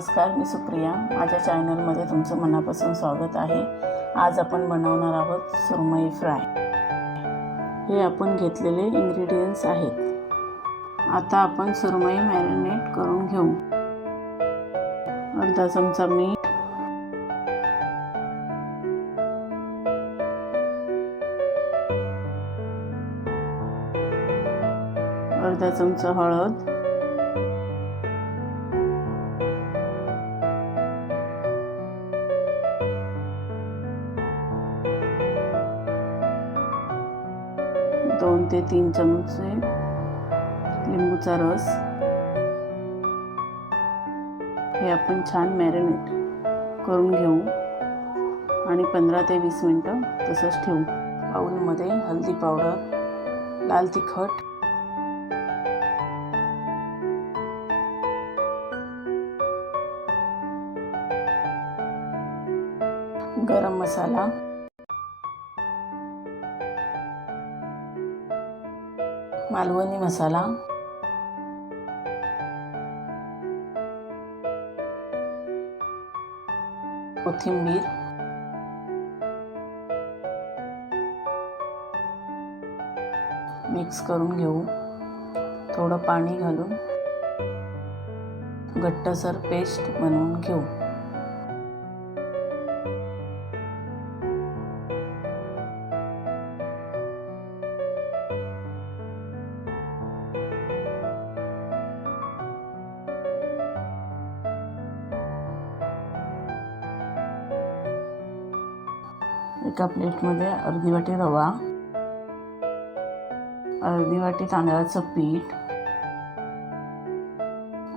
नमस्कार, मी सुप्रिया. माझ्या चॅनलमध्ये तुमचं मनापासून स्वागत आहे. आज आपण बनवणार आहोत सुरमई फ्राय. हे आपण घेतलेले इंग्रेडियंट्स आहेत. आता आपण सुरमई मॅरिनेट करून घेऊ. अर्धा चमचा मीठ, अर्धा चमचा हळद, दोन ते 3 चमचे लिंबूचा रस. हे आपण छान मॅरिनेट करून घेऊ आणि 15 ते 20 मिनिटं तसंच ठेवू. बाउलमध्ये हळदी पावडर, लाल तिखट, गरम मसाला, मालवणी मसाला, कोथिंबीर, मिक्स करून घेऊ. थोडं पाणी घालून घट्टसर पेस्ट बनवून घेऊ. एका प्लेटमध्ये अर्धी वाटी रवा, अर्धी वाटी तांदळाचं पीठ.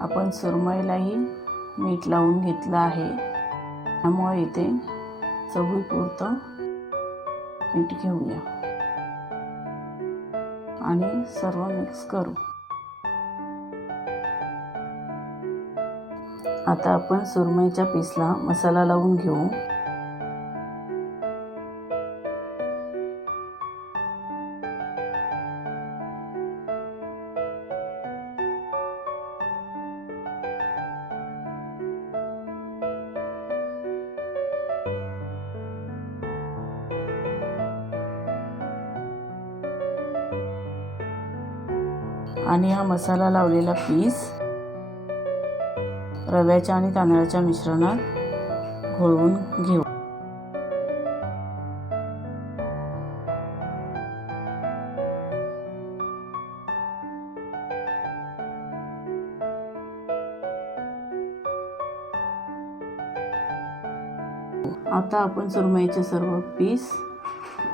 आपण सुरमईलाही मीठ लावून घेतलं आहे, त्यामुळे इथे चवीपुरतं मीठ घेऊया आणि सर्व मिक्स करू. आता आपण सुरमईच्या पीसला मसाला लावून घेऊ. आणि हा मसाला लावलेला पीस रव्याच्या आणि तांदळाच्या मिश्रणात घोळवून घेऊ. आता आपण सुरमईचे सर्व पीस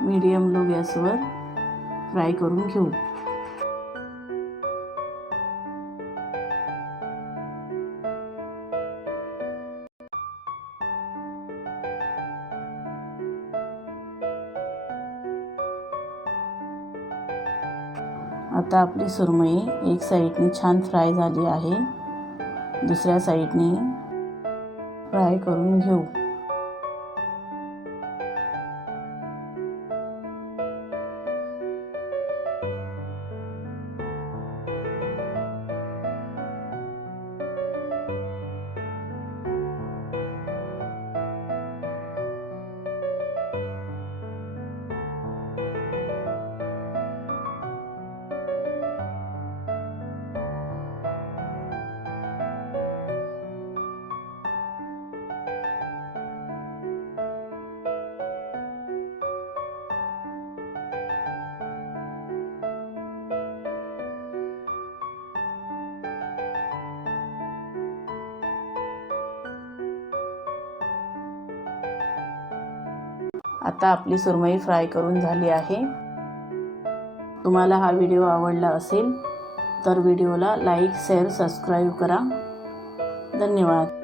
मीडियम लो गॅसवर फ्राय करून घेऊ. आता आपली सुरमई एक साईडने छान फ्राय झाली आहे. दुसऱ्या साईडने फ्राय करून घेऊ. आता आपली सुरमई फ्राय करून झाली आहे. तुम्हाला हा व्हिडिओ आवडला असेल तर व्हिडिओला लाईक, शेअर, सबस्क्राईब करा. धन्यवाद.